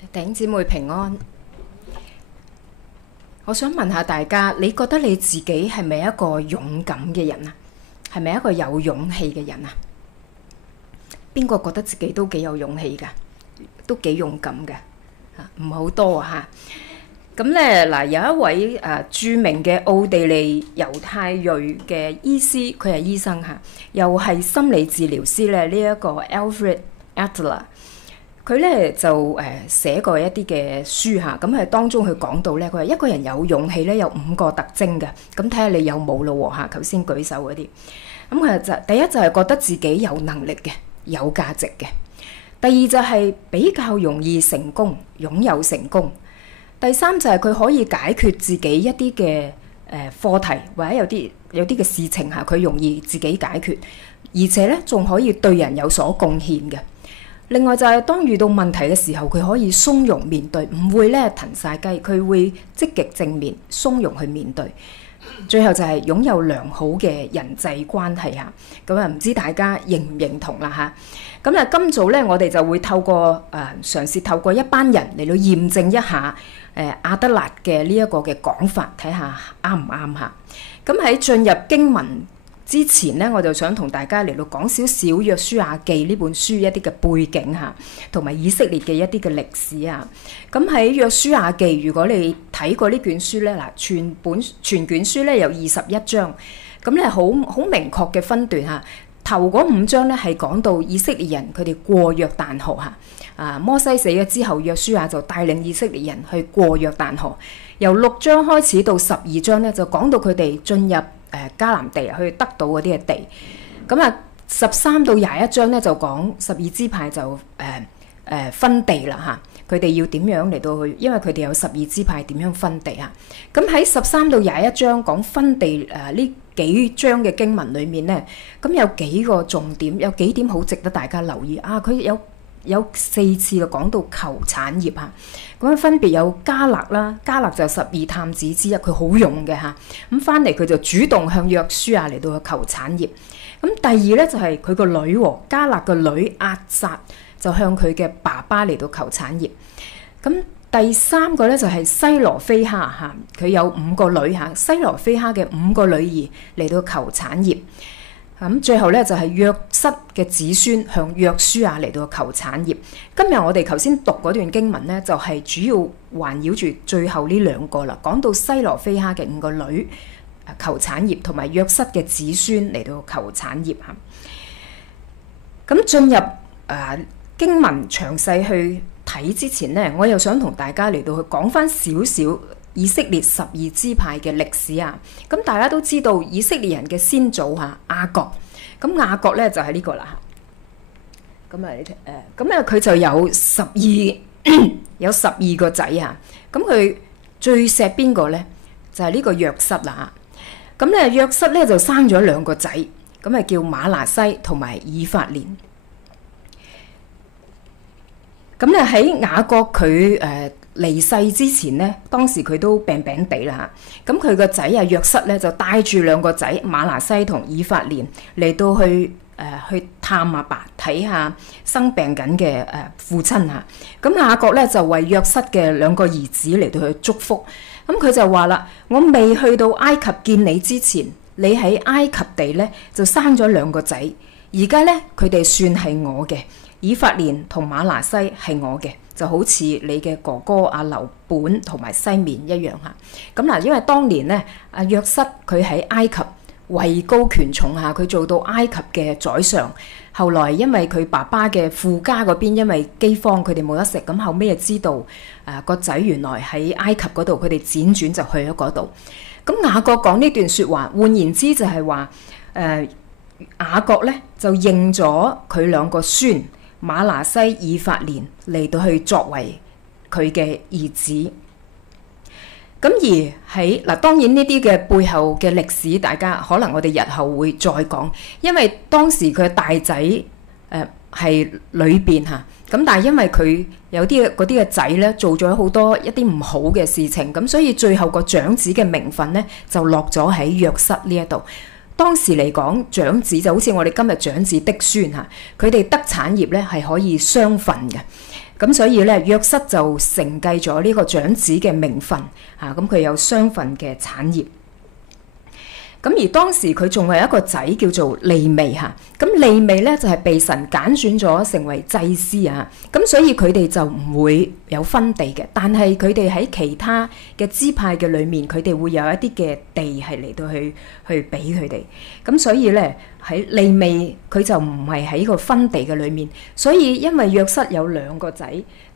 弟兄姊妹平安。我想問下大家，你覺得你自己係咪一個勇敢嘅人啊？係咪一個有勇氣嘅人啊？邊個覺得自己都幾有勇氣㗎？都幾勇敢嘅？唔係好多啊嚇。咁咧嗱，有一位著名嘅奧地利猶太裔嘅醫師，佢係醫生嚇，又係心理治療師咧。呢一個 Alfred Adler。佢咧就寫過一啲嘅書嚇，咁係當中佢講到咧，佢話一個人有勇氣咧有5個特徵嘅，咁睇下你有冇咯喎嚇。頭先舉手嗰啲，咁佢就第一就係覺得自己有能力嘅，有價值嘅；第二就係比較容易成功，擁有成功；第三就係佢可以解決自己一啲嘅課題，或者有啲嘅事情嚇，佢容易自己解決，而且咧仲可以對人有所貢獻嘅。另外就係當遇到問題嘅時候，佢可以從容面對，唔會咧騰晒雞，佢會積極正面、從容去面對。最後就係擁有良好嘅人際關係嚇，咁啊唔知大家認唔認同啦嚇？咁啊今早咧我哋就會透過嘗試透過一班人嚟到驗證一下阿德勒嘅呢一個嘅講法，睇下啱唔啱嚇。咁喺進入經文之前呢，我就想同大家嚟到講少少《約書亞記》呢本書一啲嘅背景嚇，同埋以色列嘅一啲嘅歷史啊。咁喺《約書亞記》，如果你睇過呢卷書呢，嗱全卷書呢有21章，咁咧好明確嘅分段嚇。頭嗰5章呢係講到以色列人佢哋過約旦河嚇，摩西死咗之後，約書亞就帶領以色列人去過約旦河。由6章開始到12章呢，就講到佢哋進入迦南地去得到嗰啲嘅地。咁啊13到21章咧就講12支派就分地啦嚇，佢哋要點樣嚟到去，因為佢哋有12支派點樣分地啊。咁喺13到21章講分地呢幾章嘅經文裏面咧，咁有幾個重點，有幾點好值得大家留意啊。佢有4次嘅講到求產業嚇，咁分別有迦勒啦，迦勒就12探子之一，佢好勇嘅嚇，咁翻嚟佢就主動向約書亞嚟到去求產業。咁第二咧就係佢個女迦勒個女押撒就向佢嘅爸爸嚟到求產業。咁第三個咧就係西羅非哈嚇，佢有5個女嚇，西羅非哈嘅5個女兒嚟到求產業。咁最後咧就係約瑟嘅子孫向約書亞嚟到求產業。今日我哋頭先讀嗰段經文咧，就係主要環繞住最後呢2個啦，講到西羅非哈嘅5個女求產業，同埋約瑟嘅子孫嚟到求產業嚇。咁進入經文詳細去睇之前呢，我又想同大家嚟到去講翻少少以色列12支派嘅歷史啊。咁大家都知道以色列人嘅先祖雅各，咁雅各咧就係呢個啦。咁啊咁啊佢就有12個仔啊。咁佢最錫邊個咧？就係呢個約瑟啦。咁咧約瑟咧就生咗2個仔，咁啊叫馬拿西同埋以法蓮。咁咧喺雅各佢離世之前咧，當時佢都病病地啦嚇。咁佢個仔約瑟咧就帶住2個仔馬拿西同以法蓮嚟到去探阿爸，睇下生病緊嘅父親嚇。咁雅各咧就為約瑟嘅2個兒子嚟到去祝福。咁佢就話啦：我未去到埃及見你之前，你喺埃及地咧就生咗2個仔，而家咧佢哋算係我嘅。以法蓮同馬拿西係我嘅，就好似你嘅哥哥阿流本同埋西面一樣嚇。咁嗱，因為當年咧，阿約瑟佢喺埃及位高權重嚇，佢做到埃及嘅宰相。後來因為佢爸爸嘅父家嗰邊因為饑荒，佢哋冇得食，咁後尾就知道個仔原來喺埃及嗰度，佢哋輾轉就去咗嗰度。咁雅各講呢段説話，換言之就係話雅各咧就認咗佢2個孫。馬拿西、以法蓮嚟到去作為佢嘅兒子。咁而喺當然呢啲嘅背後嘅歷史，大家可能我哋日後會再講，因為當時佢大仔係裏邊嚇，咁但係因為佢有啲嗰啲嘅仔咧做咗好多一啲唔好嘅事情，咁所以最後個長子嘅名分咧就落咗喺約瑟呢一度。當時嚟講，長子就好似我哋今日長子嫡孫嚇，佢哋得產業咧係可以雙份嘅。咁所以咧，約瑟就承繼咗呢個長子嘅名分嚇，咁佢有雙份嘅產業。咁而當時佢仲係一個仔叫做利未嚇，咁利未咧就係被神揀選咗成為祭司啊，咁所以佢哋就唔會有分地嘅，但係佢哋喺其他嘅支派嘅裏面，佢哋會有一啲嘅地係嚟到去俾佢哋，咁所以咧喺利未佢就唔係喺個分地嘅裏面，所以因為約瑟有兩個仔，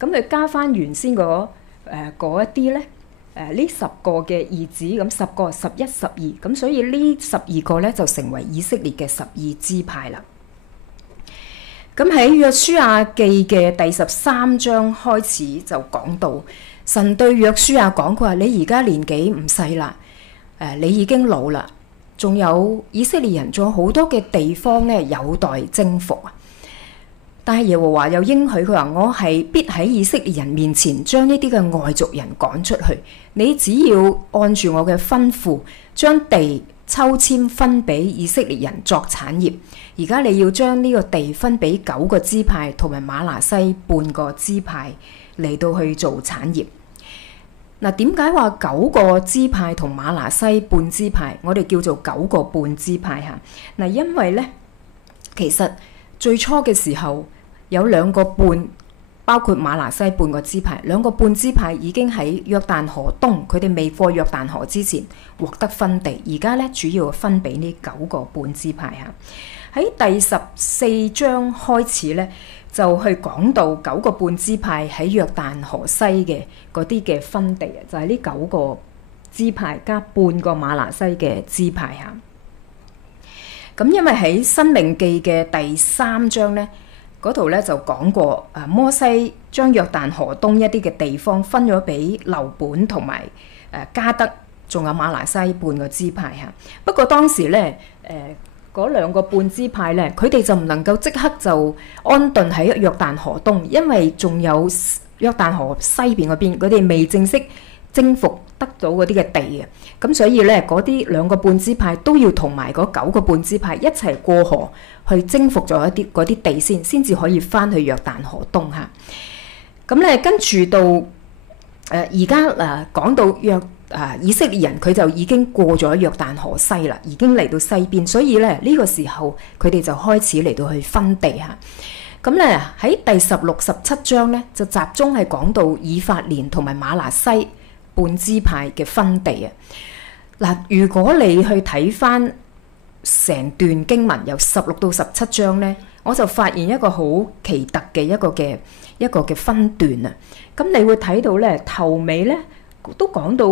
咁佢加翻原先嗰一啲咧。呢10個嘅兒子，咁10個、11、12，咁所以呢12個咧就成為以色列嘅12支派啦。咁喺約書亞記嘅第13章開始就講到，神對約書亞講，佢話你而家年紀唔細啦，你已經老啦，仲有以色列人仲有好多嘅地方咧有待征服啊。但係耶和華又應許佢話：我係必喺以色列人面前將呢啲嘅外族人趕出去。你只要按住我嘅吩咐，將地抽籤分俾以色列人作產業。而家你要將呢個地分俾9個支派同埋瑪拿西半個支派嚟到去做產業。嗱，點解話9個支派同瑪拿西半支派，我哋叫做9個半支派嚇？嗱，因為咧，其實最初嘅時候有2個半，包括瑪拿西半個支派，2個半支派已經喺約旦河東，佢哋未過約旦河之前獲得分地。而家咧主要分俾呢9個半支派嚇。喺第14章開始咧，就去講到9個半支派喺約旦河西嘅嗰啲嘅分地啊，就係呢9個支派加半個瑪拿西嘅支派嚇。咁因為喺申命記嘅第3章咧，嗰度咧就講過，摩西將約旦河東一啲嘅地方分咗俾流本同埋迦得，仲有瑪拿西半個支派嚇。不過當時咧，嗰2個半支派咧，佢哋就唔能夠即刻就安頓喺約旦河東，因為仲有約旦河西邊嗰邊，佢哋未正式征服得到嗰啲嘅地嘅，咁所以咧嗰啲2個半支派都要同埋嗰9個半支派一齊過河去征服咗一啲嗰啲地先至可以翻去約旦河東嚇。咁咧跟住到而家講到以色列人佢就已經過咗約旦河西啦，已經嚟到西邊，所以咧呢個時候佢哋就開始嚟到去分地嚇。咁咧喺第16、17章咧就集中係講到以法蓮同埋瑪拿西半支派嘅分地啊。嗱，如果你去睇翻成段經文由16到17章咧，我就發現一個好奇特嘅一個嘅分段啊。咁你會睇到咧頭尾咧都講到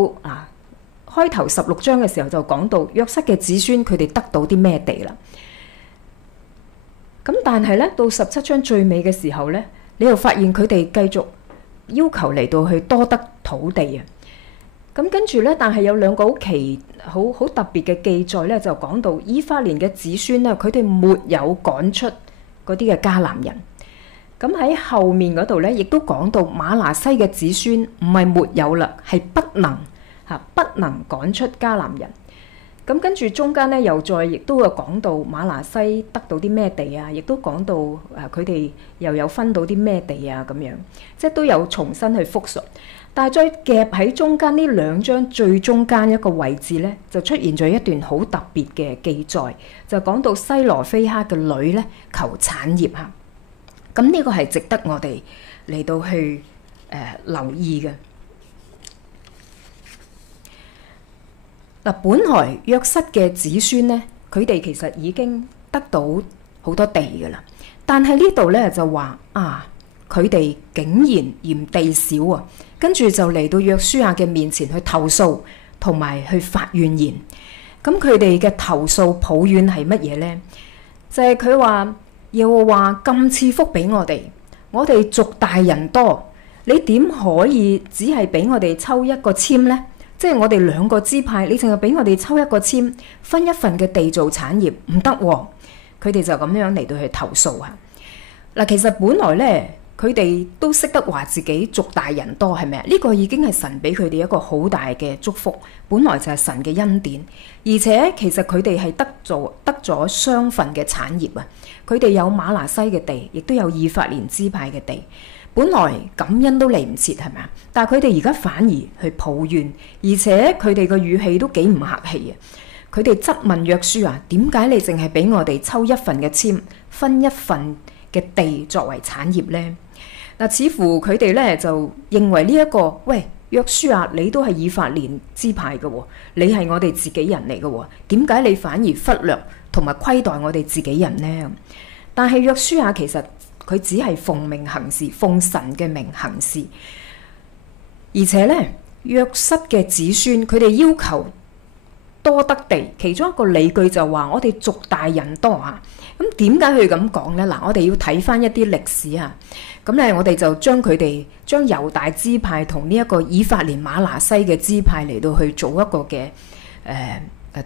開頭16章嘅時候就講到約瑟嘅子孫佢哋得到啲咩地啦。咁但係咧到17章最尾嘅時候咧，你又發現佢哋繼續要求嚟到去多得土地啊。咁跟住咧，但係有2個好特別嘅記載咧，就講到以法蓮嘅子孫咧，佢哋沒有趕出嗰啲嘅迦南人。咁喺後面嗰度咧，亦都講到瑪拿西嘅子孫唔係沒有啦，係不能趕出迦南人。咁跟住中間咧，亦都有講到瑪拿西得到啲咩地啊，亦都講到佢哋又有分到啲咩地啊，咁樣即係都有重新去復述。但係再夾喺中間呢2章最中間一個位置咧，就出現咗一段好特別嘅記載，就講到西羅非哈嘅女咧求產業嚇。咁呢個係值得我哋嚟到去留意嘅。嗱，本來約瑟嘅子孫咧，佢哋其實已經得到好多地㗎啦，但係呢度咧就話佢哋竟然嫌地少啊，跟住就嚟到約書亞嘅面前去投訴同埋去發怨言。咁佢哋嘅投訴抱怨係乜嘢呢？就係佢話耶和華咁賜福俾我哋族大人多，你點可以只係俾我哋抽一個籤呢？即係我哋2個支派，你淨係俾我哋抽一個籤，分一份嘅地做產業，唔得喎。佢哋就咁樣嚟到去投訴啊。嗱，其實本來咧，佢哋都識得話自己族大人多，係咪啊？呢個已經係神俾佢哋一個好大嘅祝福，本來就係神嘅恩典。而且其實佢哋係得咗雙份嘅產業啊。佢哋有瑪拿西嘅地，亦都有以法蓮支派嘅地。本來感恩都嚟唔切，係咪啊？但係佢哋而家反而去抱怨，而且佢哋個語氣都幾唔客氣啊！佢哋質問約書亞：點解你淨係俾我哋抽一份嘅籤，分一份嘅地作為產業呢？嗱，似乎佢哋咧就認為呢一個，喂，約書亞你都係以法蓮支派嘅喎，你係我哋自己人嚟嘅喎，點解你反而忽略同埋虧待我哋自己人呢？但係約書亞其實佢只係奉命行事，奉神嘅名行事，而且咧約瑟嘅子孫佢哋要求多得地，其中一個理據就話我哋族大人多啊。咁點解佢咁講呢？嗱，我哋要睇翻一啲歷史啊。咁咧，我哋就將猶大支派同呢一個以法蓮瑪拿西嘅支派嚟到去做一個嘅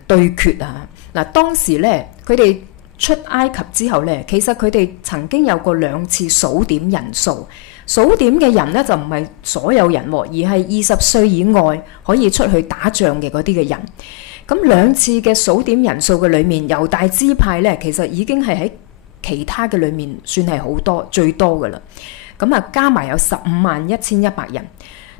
對決啊。嗱，當時咧佢哋出埃及之後咧，其實佢哋曾經有過2次數點人數。數點嘅人咧就唔係所有人，而係20歲以外可以出去打仗嘅嗰啲嘅人。咁2次嘅數點人數嘅裏面，猶大支派咧其實已經係喺其他嘅裏面算係好多最多噶啦。咁啊加埋有15,100人，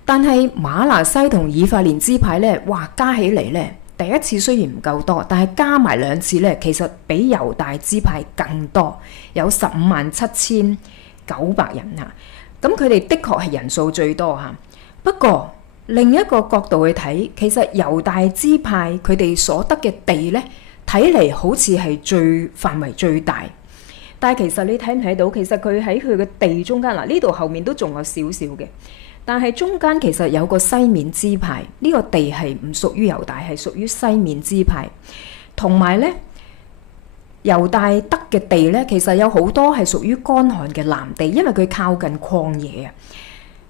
但係瑪拿西同以法蓮支派咧，哇加起嚟咧，第一次雖然唔夠多，但係加埋2次咧，其實比猶大支派更多，有15,700人啊。咁佢哋的確係人數最多嚇。不過另一個角度去睇，其實猶大支派佢哋所得嘅地咧，睇嚟好似係範圍最大。但係其實你睇唔睇到？其實佢喺佢嘅地中間，嗱，呢度後面都仲有少少嘅，但係中間其實有個西面支派，呢個地係唔屬於猶大，係屬於西面支派。同埋咧，猶大得嘅地咧，其實有好多係屬於乾旱嘅南地，因為佢靠近曠野啊。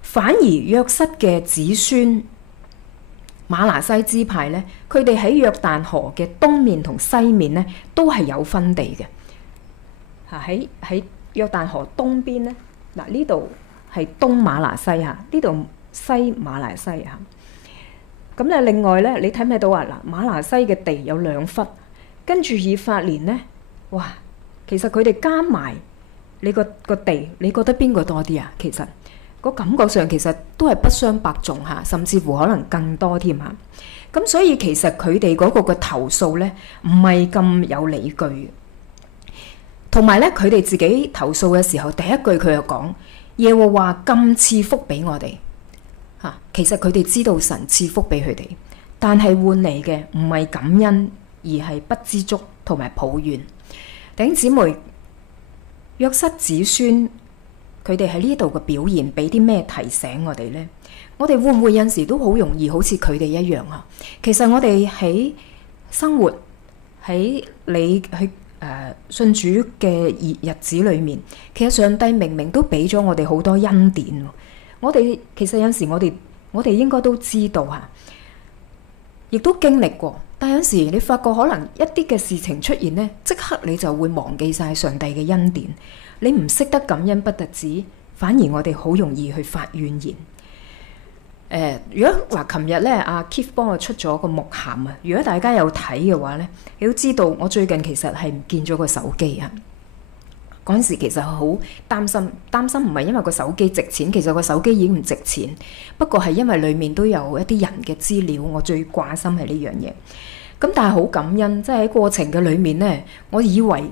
反而約瑟嘅子孫瑪拿西支派咧，佢哋喺約旦河嘅東面同西面咧，都係有分地嘅。喺約旦河東邊咧，嗱，呢度係東瑪拿西嚇，呢度西瑪拿西嚇。咁咧另外咧，你睇唔睇到啊？嗱，瑪拿西嘅地有2忽，跟住以法蓮咧，哇！其實佢哋加埋你個地，你覺得邊個多啲啊？其實個感覺上其實都係不相伯仲嚇，甚至乎可能更多添嚇。咁所以其實佢哋嗰個嘅投訴咧，唔係咁有理據。同埋咧，佢哋自己投訴嘅時候，第一句佢就講耶和華咁賜福俾我哋嚇。其實佢哋知道神賜福俾佢哋，但係換嚟嘅唔係感恩，而係不知足同埋抱怨。弟兄姊妹，約瑟子孫佢哋喺呢度嘅表現，俾啲咩提醒我哋呢？我哋會唔會有時都好容易好似佢哋一樣啊？其實我哋喺生活喺你去信主嘅日子裏面，其實上帝明明都俾咗我哋好多恩典。我哋其實有時我哋應該都知道嚇，亦都經歷過。但有時你發覺可能一啲嘅事情出現呢，即刻你就會忘記晒上帝嘅恩典。你唔識得感恩不特止，反而我哋好容易去發怨言。如果話琴日咧，阿 Keith 幫我出咗個牧函啊，如果大家有睇嘅話咧，你都知道我最近其實係唔見咗個手機啊。嗰陣時其實好擔心唔係因為個手機值錢，其實個手機已經唔值錢，不過係因為裡面都有一啲人嘅資料，我最掛心係呢樣嘢。咁但係好感恩，即係喺過程嘅裡面咧，我以為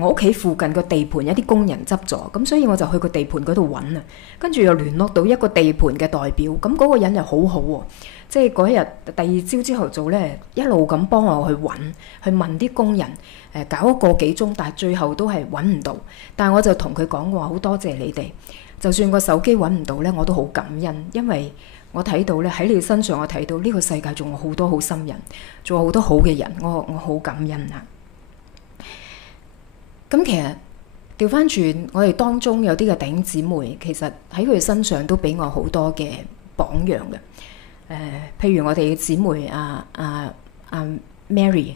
我屋企附近個地盤一啲工人執咗，咁所以我就去個地盤嗰度揾啊，跟住又聯絡到一個地盤嘅代表，咁嗰個人又好好喎，即係嗰日第2朝朝頭早咧，一路咁幫我去揾，去問啲工人，搞咗個幾鐘，但係最後都係揾唔到，但係我就同佢講話，好多謝你哋，就算個手機揾唔到咧，我都好感恩，因為我睇到咧喺你身上，我睇到呢個世界仲有好多好心人，仲有好多好嘅人，我好感恩啊！咁其實調翻轉，我哋當中有啲嘅弟兄姊妹，其實喺佢身上都俾我好多嘅榜樣嘅。譬如我哋嘅姊妹Mary，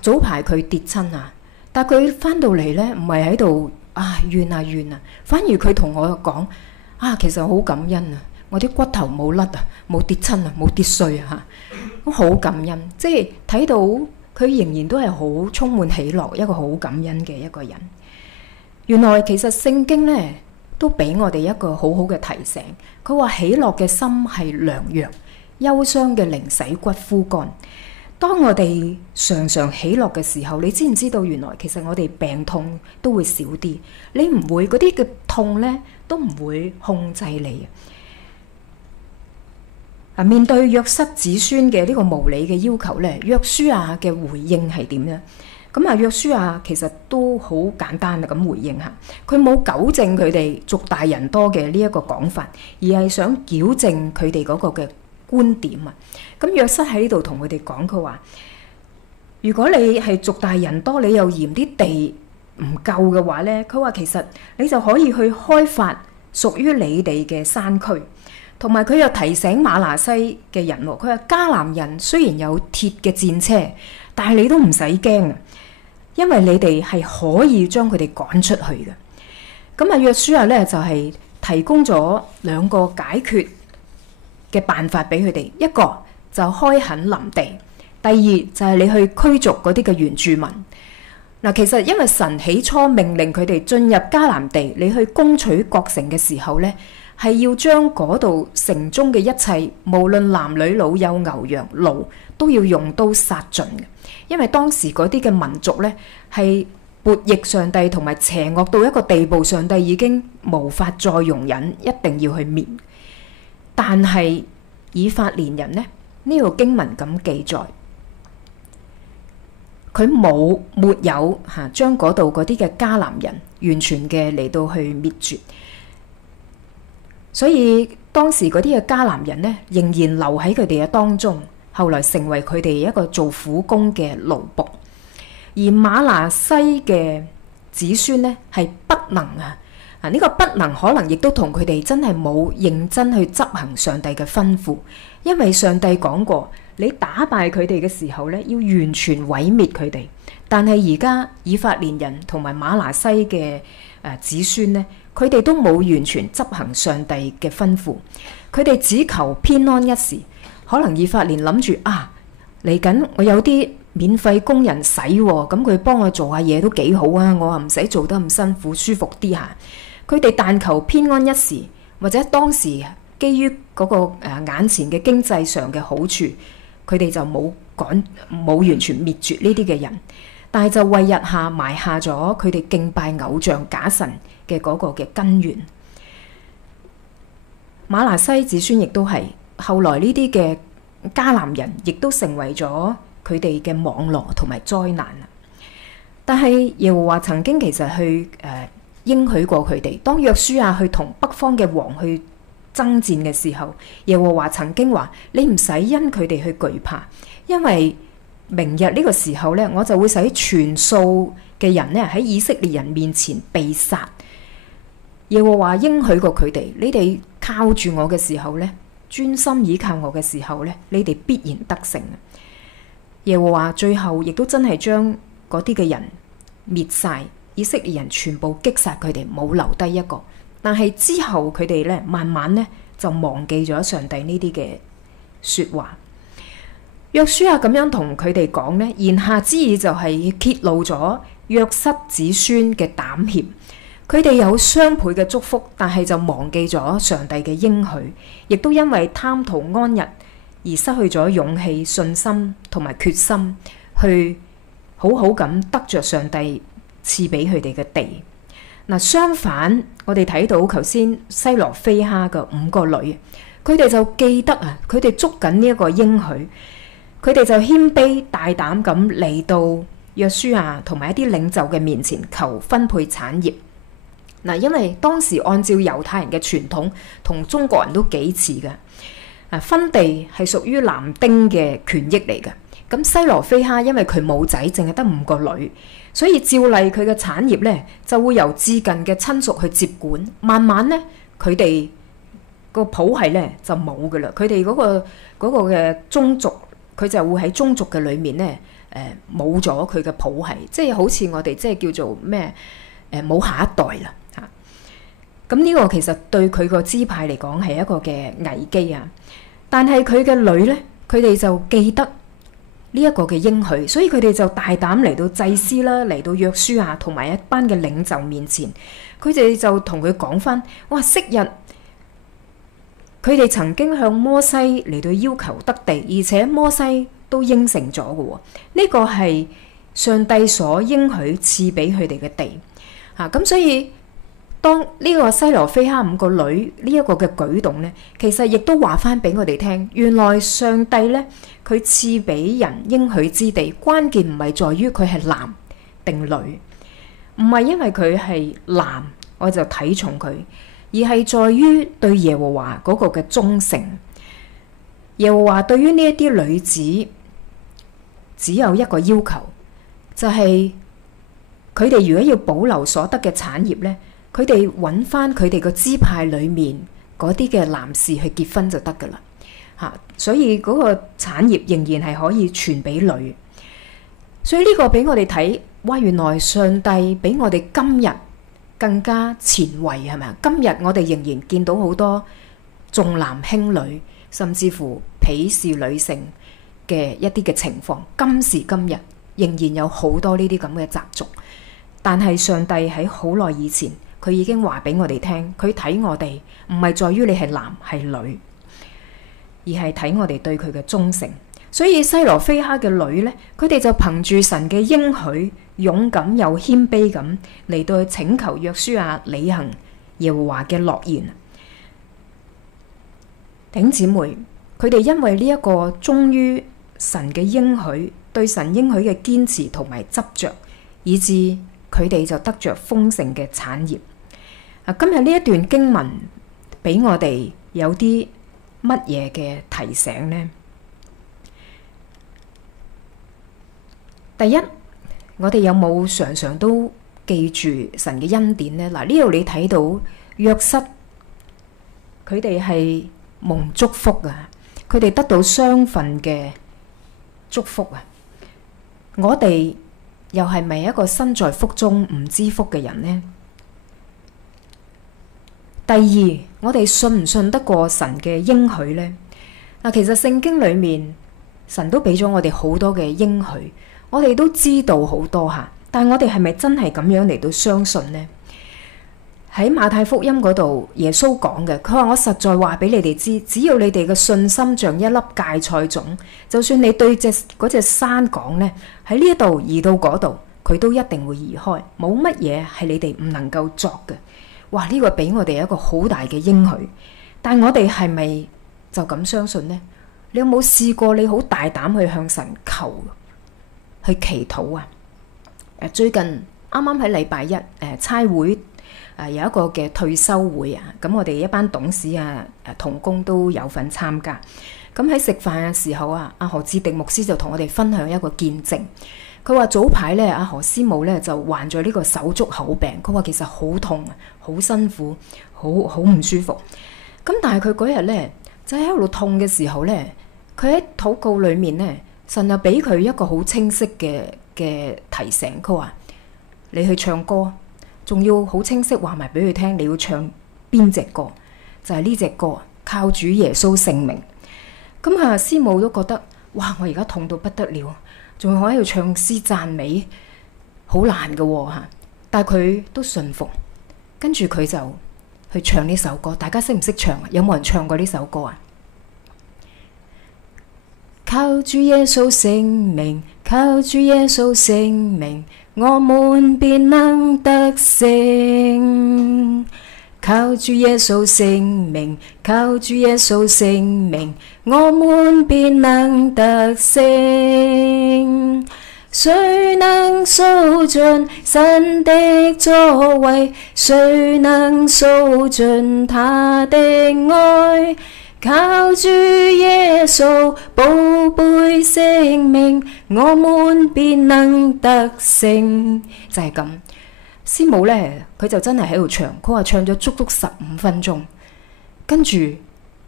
早排佢跌親啊，但係佢翻到嚟咧，唔係喺度怨啊，反而佢同我講其實好感恩啊，我啲骨頭冇甩啊，冇跌親啊，冇跌碎啊嚇，咁好感恩，即係睇到。佢仍然都係好充滿喜樂，一個好感恩嘅一個人。原來其實聖經咧都俾我哋一個好好嘅提醒。佢話喜樂嘅心係良藥，憂傷嘅靈使骨枯乾。當我哋常常喜樂嘅時候，你知唔知道原來其實我哋病痛都會少啲，你唔會嗰啲嘅痛呢都唔會控制你。面對約瑟子孫嘅呢個無理嘅要求呢，約書亞嘅回應係點呢？咁約書亞其實都好簡單咁回應下，佢冇糾正佢哋族大人多嘅呢一個講法，而係想矯正佢哋嗰個嘅觀點啊。咁約瑟喺呢度同佢哋講，佢話：如果你係族大人多，你又嫌啲地唔夠嘅話呢，佢話其實你就可以去開發屬於你哋嘅山區。同埋佢又提醒瑪拿西嘅人，佢話迦南人雖然有鐵嘅戰車，但係你都唔使驚啊，因為你哋係可以將佢哋趕出去嘅。咁約書亞咧就係提供咗兩個解決嘅辦法俾佢哋，一個就開墾林地，第二就係你去驅逐嗰啲嘅原住民。嗱，其實因為神起初命令佢哋進入迦南地，你去攻取各城嘅時候咧，係要將嗰度城中嘅一切，無論男女老幼、牛羊驢，都要用刀殺盡嘅。因為當時嗰啲嘅民族呢，係悖逆上帝同埋邪惡到一個地步，上帝已經無法再容忍，一定要去滅。但係以法蓮人呢，呢個經文咁記載，佢沒有將嗰度嗰啲嘅迦南人完全嘅嚟到去滅絕。所以當時嗰啲嘅迦南人呢，仍然留喺佢哋嘅當中，後來成為佢哋一個做苦工嘅奴僕。而瑪拿西嘅子孫呢，係不能呢個不能可能亦都同佢哋真係冇認真去執行上帝嘅吩咐，因為上帝講過，你打敗佢哋嘅時候呢，要完全毀滅佢哋。但係而家以法蓮人同埋瑪拿西嘅子孫呢，佢哋都冇完全執行上帝嘅吩咐，佢哋只求偏安一時。可能以法蓮諗住嚟緊我有啲免費工人使喎，咁佢幫我做下嘢都幾好啊，我唔使做得咁辛苦，舒服啲下。佢哋但求偏安一時，或者當時基於嗰個眼前嘅經濟上嘅好處，佢哋就冇完全滅絕呢啲嘅人，但係就為日下埋下咗佢哋敬拜偶像假神嘅嗰個嘅根源。瑪拿西子孫亦都係後來呢啲嘅迦南人，亦都成為咗佢哋嘅網羅同埋災難。但係耶和華曾經其實去應許過佢哋，當約書亞去同北方嘅王去爭戰嘅時候，耶和華曾經話：你唔使因佢哋去懼怕，因為明日呢個時候呢，我就會使全數嘅人呢喺以色列人面前被殺。耶和華應許過佢哋：你哋靠住我嘅時候呢，專心倚靠我嘅時候呢，你哋必然得勝。耶和華最後亦都真係將嗰啲嘅人滅晒，以色列人全部擊殺佢哋，冇留低一個。但係之後佢哋呢，慢慢呢就忘記咗上帝呢啲嘅說話。約書亞咁樣同佢哋講呢，言下之意就係揭露咗約瑟子孫嘅膽怯。佢哋有雙倍嘅祝福，但係就忘記咗上帝嘅應許，亦都因為貪圖安逸而失去咗勇氣、信心同埋決心，去好好咁得着上帝賜俾佢哋嘅地。相反，我哋睇到頭先西羅非哈嘅5個女，佢哋就記得佢哋捉緊呢一個應許，佢哋就謙卑大膽咁嚟到約書亞同埋一啲領袖嘅面前求分配產業。因為當時按照猶太人嘅傳統，同中國人都幾似嘅，分地係屬於男丁嘅權益嚟嘅。咁西羅非哈因為佢冇仔，淨係得5個女，所以照例佢嘅產業呢就會由至近嘅親屬去接管。慢慢呢，佢哋個譜系呢就冇噶啦，佢哋嗰個嘅宗族，佢就會喺宗族嘅裏面呢冇咗佢嘅譜系，即係好似我哋即係叫做咩冇下一代啦。咁呢個其實對佢個支派嚟講係一個嘅危機啊！但係佢嘅女呢，佢哋就記得呢一個嘅應許，所以佢哋就大膽嚟到祭司啦，嚟到約書亞同埋一班嘅領袖面前，佢哋就同佢講翻，哇！昔日佢哋曾經向摩西嚟到要求得地，而且摩西都應承咗嘅喎。呢個係上帝所應許賜俾佢哋嘅地啊！咁所以當呢個西羅非哈五個女呢一個嘅舉動呢，其實亦都話翻俾我哋聽，原來上帝呢，佢賜俾人應許之地，關鍵唔係在於佢係男定女，唔係因為佢係男我就睇重佢，而係在於對耶和華嗰個嘅忠誠。耶和華對於呢一啲女子只有一個要求，就係佢哋如果要保留所得嘅產業呢，佢哋揾翻佢哋個支派裏面嗰啲嘅男士去結婚就得噶啦嚇，所以嗰個產業仍然係可以傳俾女。所以呢個俾我哋睇，哇！原來上帝比我哋今日更加前衛，係咪啊？今日我哋仍然見到好多重男輕女，甚至乎鄙視女性嘅一啲嘅情況。今時今日仍然有好多呢啲咁嘅習俗，但係上帝喺好耐以前，佢已經話俾我哋聽，佢睇我哋唔係在於你係男係女，而係睇我哋對佢嘅忠誠。所以西羅非哈嘅女呢，佢哋就憑住神嘅應許，勇敢又謙卑咁嚟到去請求約書亞履行耶和華嘅諾言。弟兄姊妹，佢哋因為呢一個忠於神嘅應許，對神應許嘅堅持同埋執着，以致佢哋就得着豐盛嘅產業。今日呢一段經文俾我哋有啲乜嘢嘅提醒呢？第一，我哋有冇常常都記住神嘅恩典呢？嗱，呢度你睇到約瑟，佢哋係蒙祝福啊，佢哋得到雙份嘅祝福啊。我哋又係咪一個身在福中唔知福嘅人呢？第二，我哋信唔信得過神嘅應許呢？嗱，其實聖經裏面神都俾咗我哋好多嘅應許。我哋都知道好多吓，但係我哋係咪真係咁樣嚟到相信呢？喺馬太福音嗰度，耶穌講嘅，佢話我實在話俾你哋知，只要你哋嘅信心像一粒芥菜種，就算你對嗰隻山講呢，喺呢一度移到嗰度，佢都一定會移開，冇乜嘢係你哋唔能夠作嘅。哇！呢個俾我哋一個好大嘅應許，但我哋係咪就咁相信呢？你有冇試過你好大膽去向神求？去祈禱啊！最近啱啱喺禮拜一差會有一個嘅退休會啊，咁我哋一班董事同工都有份參加。咁喺食飯嘅時候啊，阿何志迪牧師就同我哋分享一個見證。佢話早排咧，阿何師母咧就患咗呢個手足口病，佢話其實好痛啊，好辛苦，好唔舒服。咁但係佢嗰日咧就喺度痛嘅時候咧，佢喺禱告裏面咧，神就俾佢一個好清晰嘅提醒，佢話你去唱歌，仲要好清晰話埋俾佢聽，你要唱邊隻歌，就係呢隻歌，靠主耶穌聖名。咁師母都覺得哇，我而家痛到不得了，仲要喺度唱詩讚美，好難㗎吓。但係佢都順服，跟住佢就去唱呢首歌。大家識唔識唱？有冇人唱過呢首歌啊？靠主耶穌聖名，靠主耶穌聖名，我們便能得勝。靠主耶穌聖名，靠主耶穌聖名，我們便能得勝。誰能數盡神的作為？誰能數盡他的愛？靠主耶穌寶貝聖名，我們便能得勝。就係咁，師母咧，佢就真係喺度唱，佢話唱咗足足15分鐘，跟住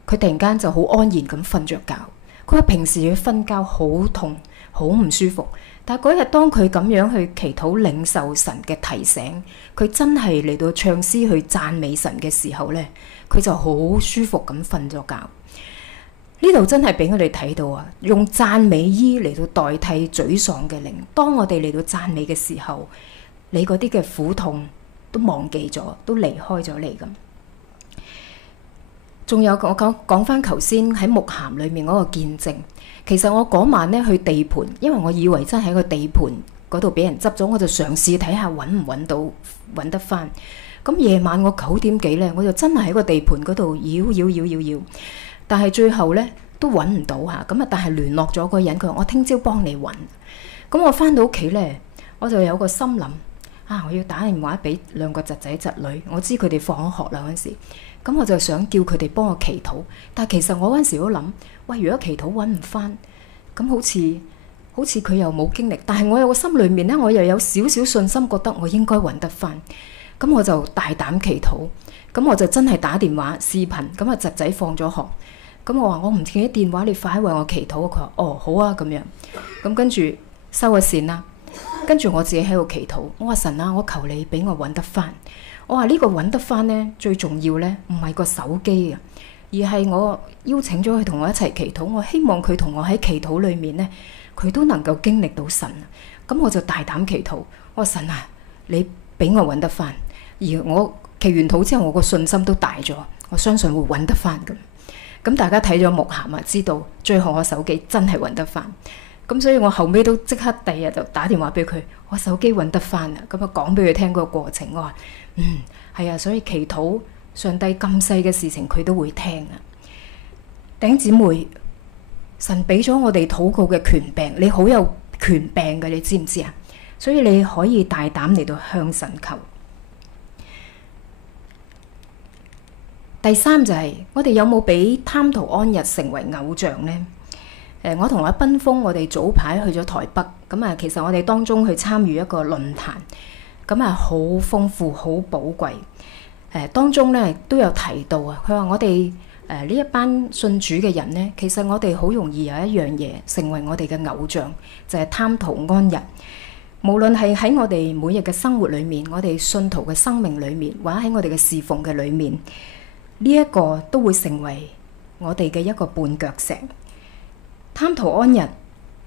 佢突然間就好安然咁瞓着覺。佢話平時佢瞓覺好痛，好唔舒服，但係嗰日當佢咁樣去祈禱領受神嘅提醒，佢真係嚟到唱詩去讚美神嘅時候咧，佢就好舒服咁瞓咗覺。呢度真係俾我哋睇到啊，用讚美衣嚟到代替沮喪嘅靈。當我哋嚟到讚美嘅時候，你嗰啲嘅苦痛都忘記咗，都離開咗你咁。仲有我講翻頭先喺牧函裏面嗰個見證，其實我嗰晚咧去地盤，因為我以為真係喺個地盤嗰度俾人執咗，我就嘗試睇下揾唔揾到揾得翻。咁夜晚我9點幾咧，我就真係喺個地盤嗰度搖，但係最後咧都揾唔到嚇。咁啊，但係聯絡咗個人，佢話我聽朝幫你揾。咁我翻到屋企咧，我就有個心諗啊，我要打電話俾2個侄仔侄女，我知佢哋放咗學啦嗰陣時。咁我就想叫佢哋幫我祈禱，但係其實我嗰陣時都諗，喂，如果祈禱揾唔翻，咁好似佢又冇經歷，但係我有個心裏面咧，我又有少少信心，覺得我應該揾得翻。咁我就大膽祈禱，咁我就真係打電話視頻，咁啊侄仔放咗學，咁我話我唔見啲電話，你快為我祈禱。佢話哦好啊咁樣，咁跟住收咗線啦，跟住我自己喺度祈禱，我話神啊，我求你俾我揾得翻。我話呢個揾得翻呢，最重要呢，唔係個手機啊，而係我邀請咗佢同我一齊祈禱。我希望佢同我喺祈禱裏面呢，佢都能夠經歷到神。咁我就大膽祈禱，我話神啊，你俾我揾得翻。而我祈完禱之後，我個信心都大咗，我相信會揾得翻咁。咁大家睇咗牧函啊，知道最後我手機真係揾得翻。咁所以我後尾都即刻第二日就打電話俾佢，我手機揾得翻啦。咁啊講俾佢聽個過程，我話係啊，所以祈禱上帝咁細嘅事情佢都會聽啊。弟兄姊妹，神俾咗我哋禱告嘅權柄，你好有權柄嘅，你知唔知啊？所以你可以大膽嚟到向神求。第三就係我哋有冇俾貪圖安逸成為偶像呢？我同阿斌峰，我哋早排去咗台北，咁啊，其實我哋當中去參與一個論壇，咁啊好豐富、好寶貴。當中咧都有提到啊，佢話我哋呢一班信主嘅人呢，其實我哋好容易有一樣嘢成為我哋嘅偶像，就係貪圖安逸。無論係喺我哋每日嘅生活裏面，我哋信徒嘅生命裏面，或者喺我哋嘅侍奉嘅裏面，呢一個都會成為我哋嘅一個絆腳石。貪圖安逸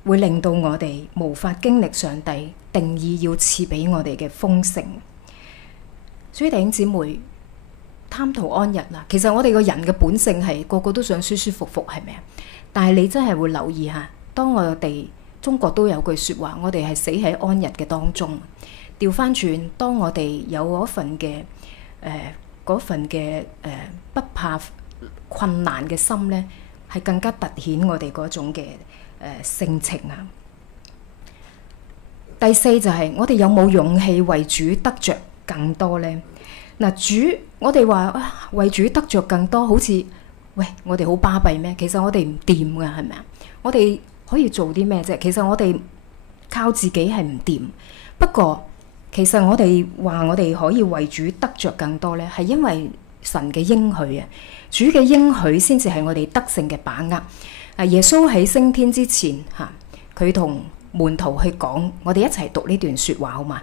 會令到我哋無法經歷上帝定義要賜俾我哋嘅豐盛。所以弟兄姊妹，貪圖安逸啦，其實我哋個人嘅本性係個個都想舒舒服服，係咪啊？但係你真係會留意下，當我哋中國都有句說話，我哋係死喺安逸嘅當中。調翻轉，當我哋有嗰份嘅不怕困難嘅心呢，係更加凸顯我哋嗰種嘅性情啊。第四就係我哋有冇勇氣為主得着更多呢？嗱，主我哋話為主得着更多，好似喂我哋好巴閉咩？其實我哋唔掂噶，係咪啊？我哋可以做啲咩啫？其實我哋靠自己係唔掂。不過其實我哋話我哋可以為主得着更多呢，係因為神嘅應許啊！主嘅應許先至係我哋得勝嘅把握。耶穌喺升天之前佢同門徒去講，我哋一齊讀呢段說話好嘛？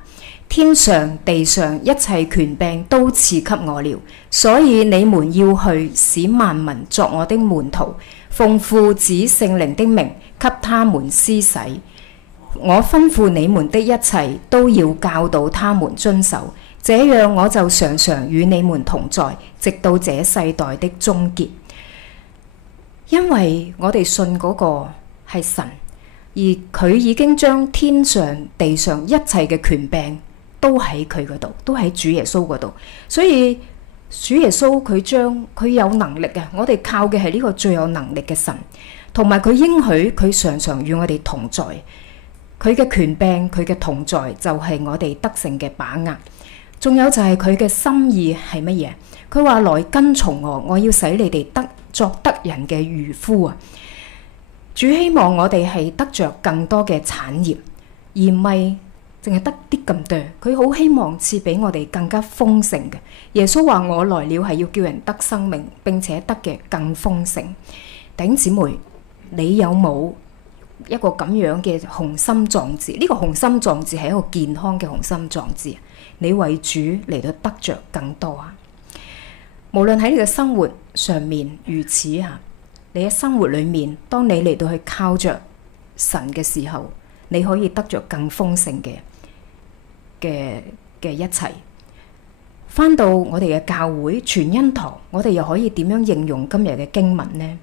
天上地上一切權柄都賜給我了，所以你們要去，使萬民作我的門徒，奉父子聖靈的名給他們施洗。我吩咐你們的一切都要教導他們遵守，這樣我就常常與你們同在，直到這世代的終結。因為我哋信嗰個係神，而佢已經將天上地上一切嘅權柄都喺佢嗰度，都喺主耶穌嗰度。所以主耶穌佢有能力啊！我哋靠嘅係呢個最有能力嘅神，同埋佢應許佢常常與我哋同在。佢嘅權柄，佢嘅同在就係我哋得勝嘅把握。仲有就係佢嘅心意係乜嘢？佢話來跟從我，我要使你哋作得人嘅漁夫啊！主希望我哋係得着更多嘅產業，而唔係淨係得啲咁多。佢好希望賜俾我哋更加豐盛嘅。耶穌話我來了係要叫人得生命，並且得嘅更豐盛。弟兄姊妹，你有冇一個咁樣嘅雄心壯志？呢個雄心壯志係一個健康嘅雄心壯志。你為主嚟到得着更多啊！無論喺你嘅生活上面如此啊，你嘅生活裏面，當你嚟到去靠着神嘅時候，你可以得着更豐盛嘅一切。返到我哋嘅教會全恩堂，我哋又可以點樣應用今日嘅經文呢？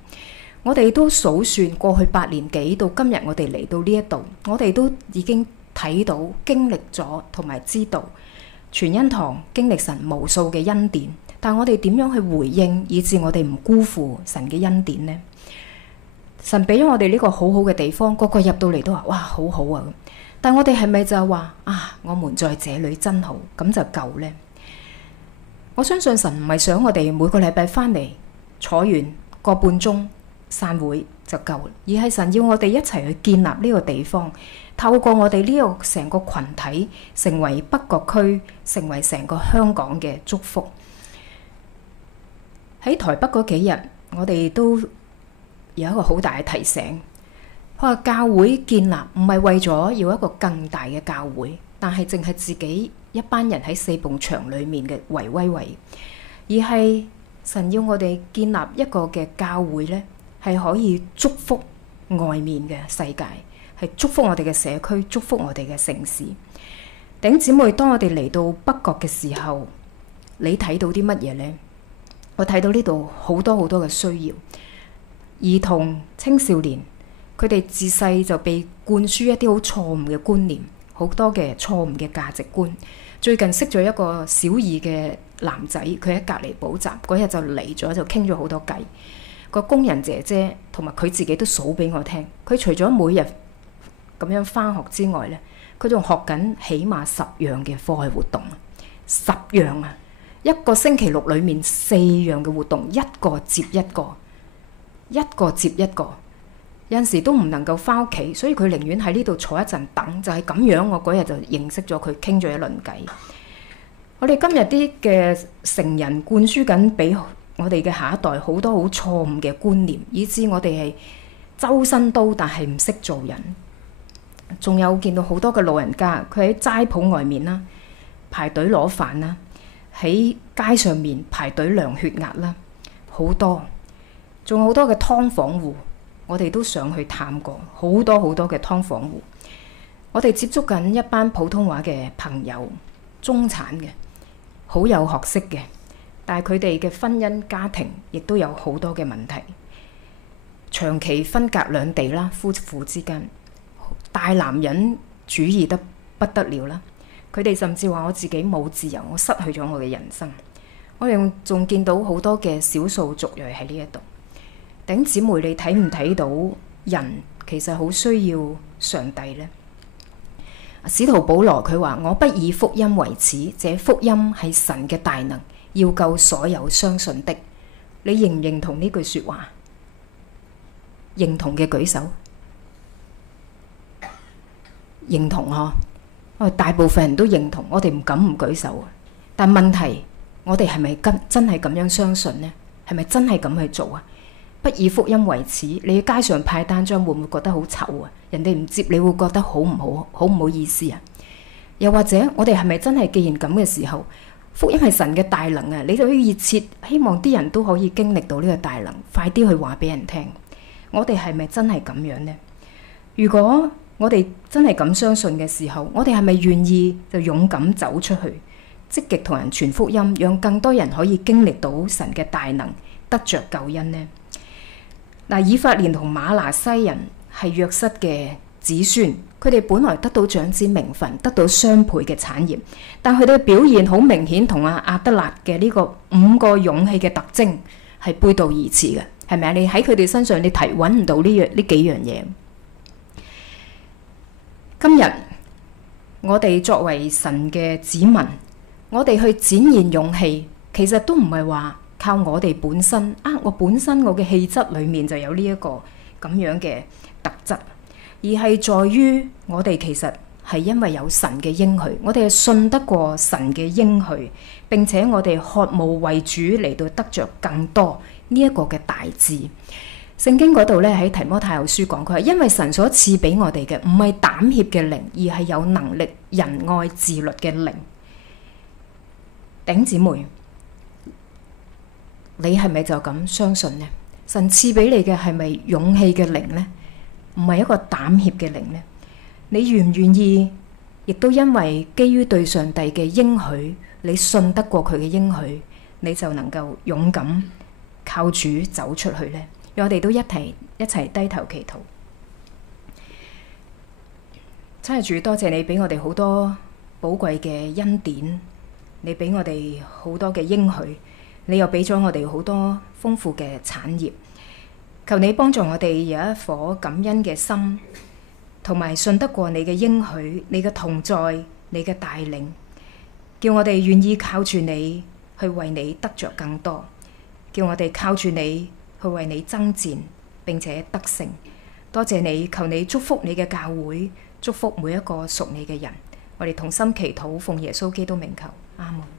我哋都數算過去8年幾到今日，我哋嚟到呢一度，我哋都已經睇到、經歷咗同埋知道全恩堂經歷神無數嘅恩典，但我哋點樣去回應，以致我哋唔辜負神嘅恩典呢？神俾咗我哋呢個好好嘅地方，個個入到嚟都話哇好好啊！但我哋係咪就話啊，我們在這裡真好，咁就夠呢？我相信神唔係想我哋每個禮拜翻嚟坐完個半鐘散會就夠，而係神要我哋一齊去建立呢個地方，透過我哋呢個成個群體，成為北角區，成為成個香港嘅祝福。喺台北嗰幾日，我哋都有一個好大嘅提醒，佢話教會建立唔係為咗要一個更大嘅教會，但係淨係自己一班人喺4埲牆裡面嘅圍威圍，而係神要我哋建立一個嘅教會呢，係可以祝福外面嘅世界，係祝福我哋嘅社區，祝福我哋嘅城市。弟兄姊妹，當我哋嚟到北角嘅時候，你睇到啲乜嘢呢？我睇到呢度好多好多嘅需要。兒童、青少年，佢哋自細就被灌輸一啲好錯誤嘅觀念，好多嘅錯誤嘅價值觀。最近識咗一個小二嘅男仔，佢喺隔離補習嗰日就嚟咗，就傾咗好多偈。個工人姐姐同埋佢自己都數俾我聽，佢除咗每日咁樣返學之外呢，佢仲學緊起碼10樣嘅課外活動，10樣啊！一個星期6裡面4樣嘅活動，一個接一個。一個接一個，有陣時都唔能夠返屋企，所以佢寧願喺呢度坐一陣等，就係咁樣。我嗰日就認識咗佢，傾咗一輪偈。我哋今日啲嘅成人灌輸緊俾我哋嘅下一代好多好錯誤嘅觀念，以致我哋係周身刀，但係唔識做人。仲有見到好多嘅老人家，佢喺齋鋪外面啦，排隊攞飯啦，喺街上面排隊量血壓啦，好多。仲有好多嘅劏房戶，我哋都上去探過，好多好多嘅劏房戶。我哋接觸緊一班普通話嘅朋友，中產嘅，好有學識嘅，但係佢哋嘅婚姻家庭亦都有好多嘅問題，長期分隔兩地啦，夫婦之間，大男人主義得不得了啦。佢哋甚至話我自己冇自由，我失去咗我嘅人生。我哋仲見到好多嘅少數族裔喺呢一度。弟兄姊妹，你睇唔睇到人其實好需要上帝呢？使徒保羅佢話：我不以福音為恥，這福音係神嘅大能，要救所有相信的。你認唔認同呢句說話？認同嘅舉手。認同啊！大部分人都認同，我哋唔敢唔舉手啊。但問題，我哋係咪真係咁樣相信呢？係咪真係咁去做啊？不以福音為恥，你喺街上派單張會唔會覺得好醜啊？人哋唔接你會覺得好唔好意思啊？又或者我哋係咪真係既然咁嘅時候，福音係神嘅大能啊？你就要熱切希望啲人都可以經歷到呢個大能，快啲去話俾人聽。我哋係咪真係咁樣呢？如果我哋真係咁相信嘅時候，我哋係咪願意就勇敢走出去，積極同人傳福音，讓更多人可以經歷到神嘅大能，得着救恩呢？嗱，以法蓮同瑪拿西人係約瑟嘅子孫，佢哋本來得到長子名分，得到雙倍嘅產業，但佢哋嘅表現好明顯同亞德勒嘅呢個5個勇氣嘅特徵係背道而馳嘅，係咪啊？你喺佢哋身上你揾唔到呢幾樣嘢。今日我哋作為神嘅子民，我哋去展現勇氣，其實都唔係話靠我哋本身啊！我本身我嘅氣質裡面就有呢一個咁樣嘅特質，而係在於我哋其實係因為有神嘅應許，我哋係信得過神嘅應許，並且我哋渴慕為主嚟到得着更多呢一個嘅大志。聖經嗰度咧喺提摩太後書講，佢係因為神所賜俾我哋嘅唔係膽怯嘅靈，而係有能力、仁愛、自律嘅靈。弟兄姊妹，你係咪就咁相信呢？神賜俾你嘅係咪勇氣嘅靈呢？唔係一個膽怯嘅靈呢？你願唔願意？亦都因為基於對上帝嘅應許，你信得過佢嘅應許，你就能夠勇敢靠主走出去呢？讓我哋都一齊低頭祈禱。真係主，多謝你俾我哋好多寶貴嘅恩典，你俾我哋好多嘅應許，你又俾咗我哋好多豐富嘅產業。求你幫助我哋有一顆感恩嘅心，同埋信得過你嘅應許，你嘅同在，你嘅帶領，叫我哋願意靠住你去為你得着更多，叫我哋靠住你去為你爭戰，並且得勝。多謝你，求你祝福你嘅教會，祝福每一個屬你嘅人。我哋同心祈禱，奉耶穌基督名求，阿門。